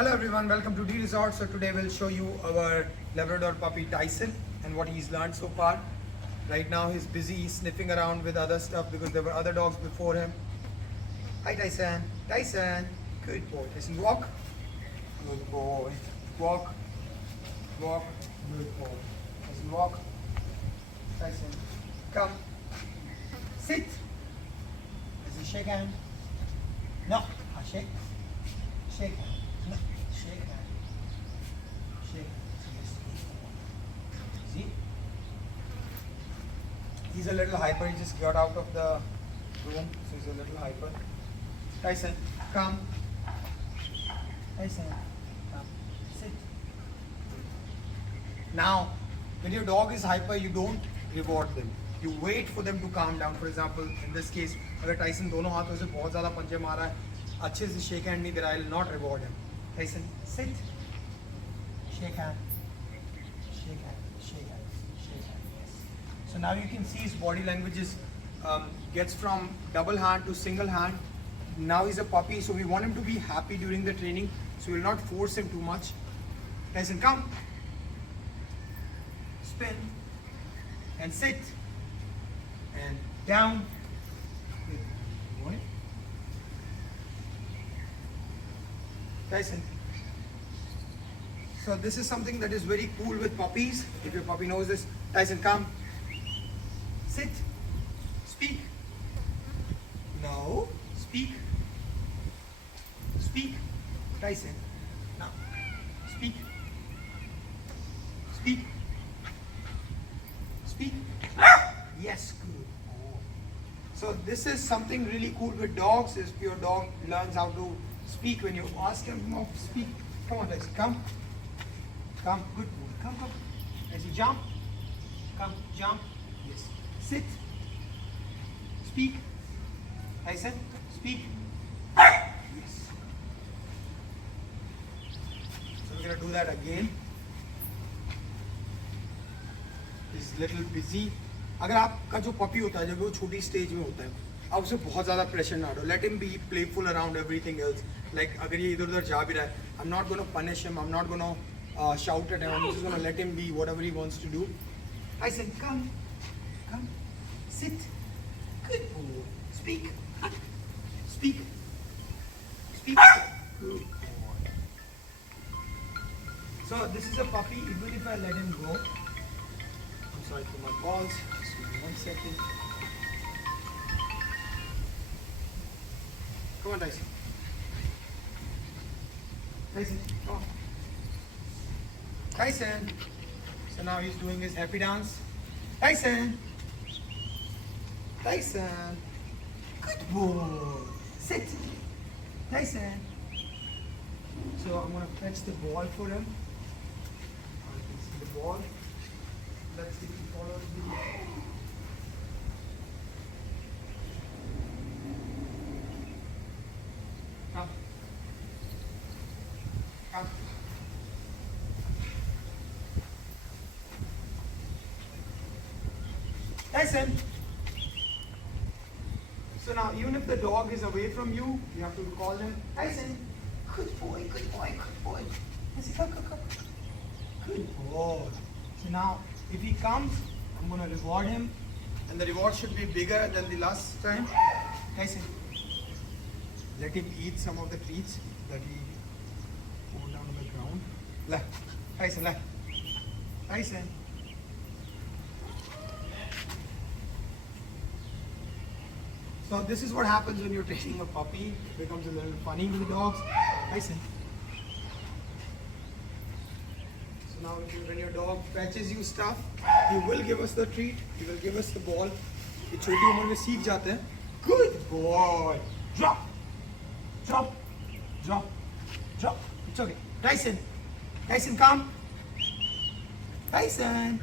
Hello everyone, welcome to D Resort. So today we'll show you our Labrador puppy Tyson and what he's learned so far. Right now he's busy sniffing around with other stuff because there were other dogs before him. Hi Tyson, Tyson, good boy. Tyson, walk. Good boy. Walk, walk, good boy. Tyson, walk. Tyson, come. Sit. Tyson, shake hand. No, shake. Shake hand. No, shake hand. Shake hand. See? He's a little hyper. He just got out of the room, so he's a little hyper. Tyson, come. Tyson, come. Sit. Now, when your dog is hyper, you don't reward them. You wait for them to calm down. For example, in this case, अगर Tyson दोनों हाथों से बहुत ज़्यादा पंजे मारा है, अच्छे से shake hand नहीं दे रहा है, I will not reward him. Tyson, sit. Shake hand. Shake hand. Shake hand. Shake hand. Yes. So now you can see his body language is gets from double hand to single hand. Now he's a puppy, so we want him to be happy during the training. So we will not force him too much. Tyson, come. Spin. And sit. And down. Good boy. Tyson. So this is something that is very cool with puppies. If your puppy knows this, Tyson, come. Sit. Speak. No. Speak. Speak. Tyson. Now. Speak. Speak. Speak. Yes, good. So this is something really cool with dogs. Is your dog learns how to speak when you ask him to speak. Come on, Tyson, come. Come, good boy. Come, come. As you jump. Come, jump. Yes. Sit. Speak. Tyson, speak. Yes. So we're gonna do that again. He's little busy. अगर आपका जो puppy होता है जब वो छोटी stage में होता है आप उसे बहुत ज़्यादा प्रेशर ना दो. Let him B playful around everything else. Like अगर ये इधर उधर जा भी रहा है, I am not gonna punish him, I am not gonna shout at him. I'm just gonna let him be whatever he wants to do. Tyson, come, come, sit. Good boy. Speak, speak, speak. Good boy. So this is a puppy. Even if I let him go, I'm sorry for my balls. Just give me 1 second. Come on, Tyson. Tyson, come on. Tyson. So now he's doing his happy dance. Tyson. Tyson. Good boy. Sit. Tyson. So I'm going to fetch the ball for him. You can see the ball. Let's see if he follows the Come. Come. Tyson. So now even if the dog is away from you, you have to call him. Tyson. Good boy, good boy, good boy. Tyson, come, come, come. Good boy. So now if he comes, I'm going to reward him. And the reward should be bigger than the last time. Tyson. Let him eat some of the treats that he poured down on the ground. La. Tyson, la. Tyson. So this is what happens when you're training a puppy. It becomes a little funny with the dogs. Tyson. So now when your dog fetches you stuff, he will give us the treat. He will give us the ball. ये छोटी उम्र में सीख जाते हैं. Good boy. Drop. Drop. Drop. Drop. It's okay. Tyson. Tyson, come. Tyson.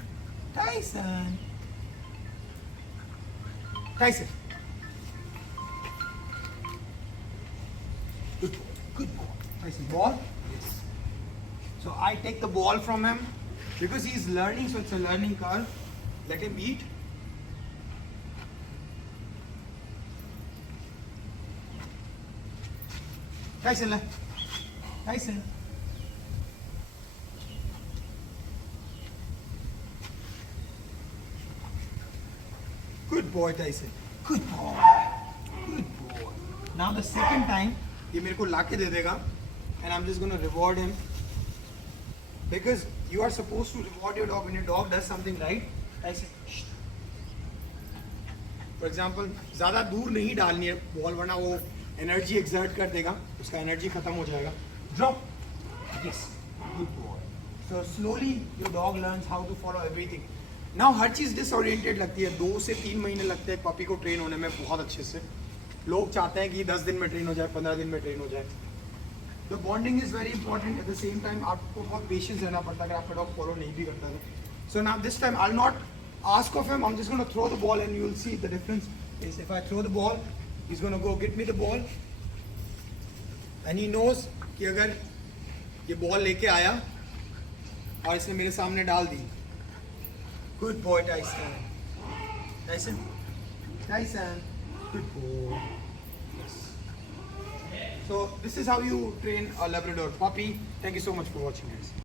Tyson. Tyson. Good boy. Good boy. Tyson, ball? Yes. So I take the ball from him because he's learning, so it's a learning curve. Let him eat. Tyson, Tyson. Good boy, Tyson. Good boy. Good boy. Now the second time, ये मेरे को लाके दे देगा, and I'm just gonna reward him because you are supposed to reward your dog when your dog does something right. Tyson. For example, ज़्यादा दूर नहीं डालनी है बॉल वरना वो एनर्जी एक्सर्ट कर देगा, उसका एनर्जी खत्म हो जाएगा. Drop. Yes. Good boy. So slowly your dog learns how to follow everything. Now her cheese disoriented लगती है. 2 से 3 महीने लगते हैं पपी को ट्रेन होने में बहुत अच्छे से. लोग चाहते हैं कि 10 दिन में ट्रेन हो जाए, 15 दिन में ट्रेन हो जाए. The bonding is very important. At the same time आपको बहुत पेशेंस रहना पड़ता है अगर आपका डॉग फॉलो नहीं भी करता है. So now this time I'll not ask of him. I'm just going to throw the ball and you'll see the difference is if I throw the ball, he's going to go get me the ball and he knows कि अगर ये ball लेके आया और इसने मेरे सामने डाल दी. Good boy, Tyson. Tyson. Tyson. Good boy. Yes. So this is how you train a Labrador puppy. Thank you so much for watching, guys.